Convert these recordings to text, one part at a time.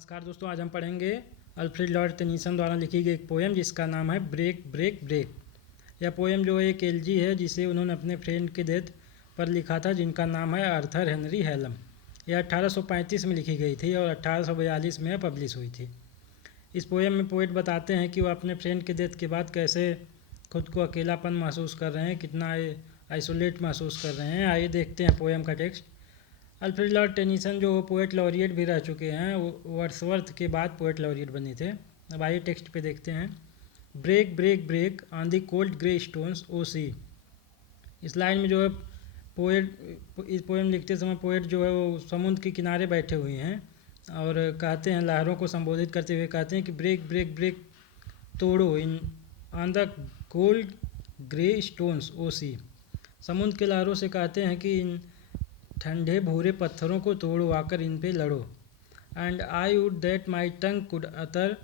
नमस्कार दोस्तों, आज हम पढ़ेंगे अल्फ्रेड लॉर्ड टेनिसन द्वारा लिखी गई एक पोएम जिसका नाम है ब्रेक ब्रेक ब्रेक। यह पोएम जो है एक एलजी है जिसे उन्होंने अपने फ्रेंड के डेथ पर लिखा था, जिनका नाम है आर्थर हेनरी हेलम। यह 1835 में लिखी गई थी और 1842 में पब्लिश हुई थी। इस पोएम में पोएट बताते हैं कि वो अपने फ्रेंड के डेथ के बाद कैसे खुद को अकेलापन महसूस कर रहे हैं, कितना आइसोलेट महसूस कर रहे हैं। आइए देखते हैं पोएम का टेक्स्ट। अल्फ्रेड लॉर्ड टेनिसन जो पोएट लॉरिएट भी रह चुके हैं, वो वर्ड्सवर्थ के बाद पोएट लॉरिएट बने थे। अब आइए टेक्स्ट पे देखते हैं। Break break break on the cold grey stones O sea. इस लाइन में जो है इस पोएम लिखते समय पोएट जो है वो समुद्र के किनारे बैठे हुए हैं और कहते हैं, लहरों को संबोधित करते हुए कहते हैं कि ब्रेक ब्रेक ब्रेक तोड़ो इन on the cold grey stones O sea. समुद्र के लहरों से कहते हैं कि इन ठंडे भूरे पत्थरों को तोड़ो, आकर इन पे लड़ो। And I would that my tongue could utter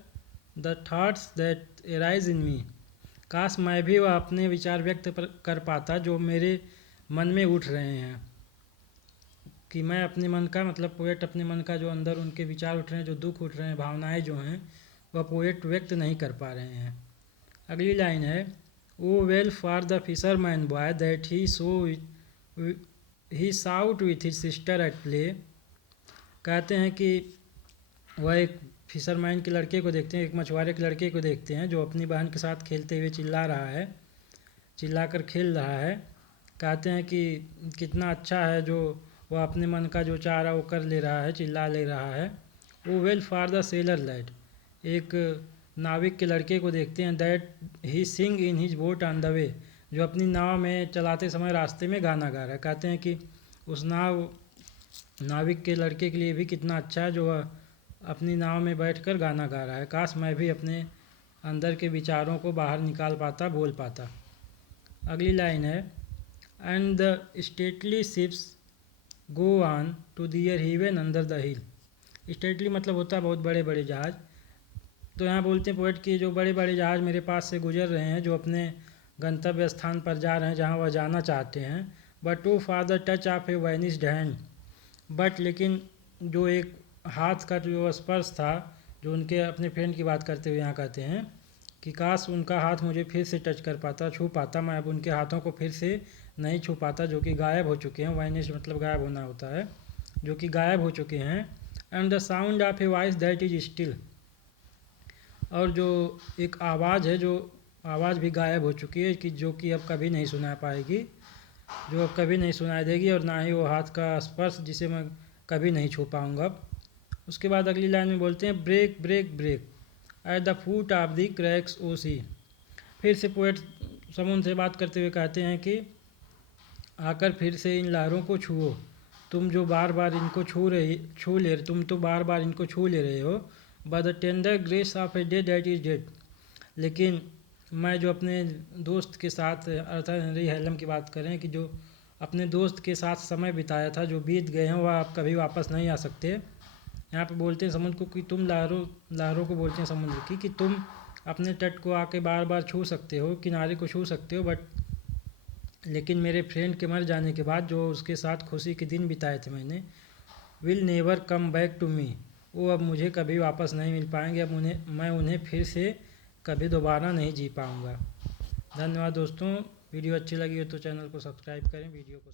the thoughts that arise in me. काश मैं भी वह अपने विचार व्यक्त कर पाता जो मेरे मन में उठ रहे हैं। कि मैं अपने मन का मतलब पोएट अपने मन का जो अंदर उनके विचार उठ रहे हैं, जो दुख उठ रहे हैं, भावनाएं जो हैं, वह पोएट व्यक्त नहीं कर पा रहे हैं। अगली लाइन है, O well for the fisherman boy that he shout with his sister at play. कहते हैं कि वह एक फिशरमैन के लड़के को देखते हैं, एक मछुआरे के लड़के को देखते हैं जो अपनी बहन के साथ खेलते हुए चिल्लाकर खेल रहा है। कहते हैं कि कितना अच्छा है जो वह अपने मन का जो चाह रहा है वो कर ले रहा है, चिल्ला ले रहा है। O well for the sailor lad, एक नाविक के लड़के को देखते हैं, that he sing in his boat on the way, जो अपनी नाव में चलाते समय रास्ते में गाना गा रहा है। कहते हैं कि उस नाविक के लड़के के लिए भी कितना अच्छा है जो अपनी नाव में बैठकर गाना गा रहा है। काश मैं भी अपने अंदर के विचारों को बाहर निकाल पाता, बोल पाता। अगली लाइन है, and the stately ships go on to their haven under the hill. Stately मतलब होता है बहुत बड़े बड़े जहाज़। तो यहाँ बोलते हैं पोएट कि जो बड़े बड़े जहाज़ मेरे पास से गुजर रहे हैं, जो अपने गंतव्य स्थान पर जा रहे हैं जहाँ वह जाना चाहते हैं। But O for the touch of a vanished hand, but लेकिन जो एक हाथ का जो स्पर्श था, जो उनके अपने फ्रेंड की बात करते हुए यहाँ कहते हैं कि काश उनका हाथ मुझे फिर से टच कर पाता, छू पाता। मैं अब उनके हाथों को फिर से नहीं छू पाता, जो कि गायब हो चुके हैं। वाइनिस्ड मतलब गायब होना होता है, जो कि गायब हो चुके हैं। And the sound of a voice that is still, और जो एक आवाज़ है, जो आवाज़ भी गायब हो चुकी है, कि जो कि अब कभी नहीं सुना पाएगी, जो अब कभी नहीं सुनाई देगी, और ना ही वो हाथ का स्पर्श जिसे मैं कभी नहीं छू पाऊँगा। उसके बाद अगली लाइन में बोलते हैं, break break break at the foot of the crags O sea. फिर से पोएट समुद्र से बात करते हुए कहते हैं कि आकर फिर से इन लहरों को छुओ, तुम जो बार बार इनको तुम तो बार बार इनको छू ले रहे हो। By the tender grace of a day that is dead, लेकिन मैं जो अपने दोस्त के साथ आर्थर हेनरी हेलम की बात करें, कि जो अपने दोस्त के साथ समय बिताया था, जो बीत गए हैं, वह आप कभी वापस नहीं आ सकते। यहाँ पे बोलते हैं समुद्र को कि तुम लहरों को बोलते हैं समुद्र की कि तुम अपने तट को आके बार बार छू सकते हो, किनारे को छू सकते हो, बट लेकिन मेरे फ्रेंड के मर जाने के बाद जो उसके साथ खुशी के दिन बिताए थे मैंने, will never come back to me, वो अब मुझे कभी वापस नहीं मिल पाएंगे। अब मैं उन्हें फिर से कभी दोबारा नहीं जी पाऊँगा। धन्यवाद दोस्तों। वीडियो अच्छी लगी हो तो चैनल को सब्सक्राइब करें, वीडियो को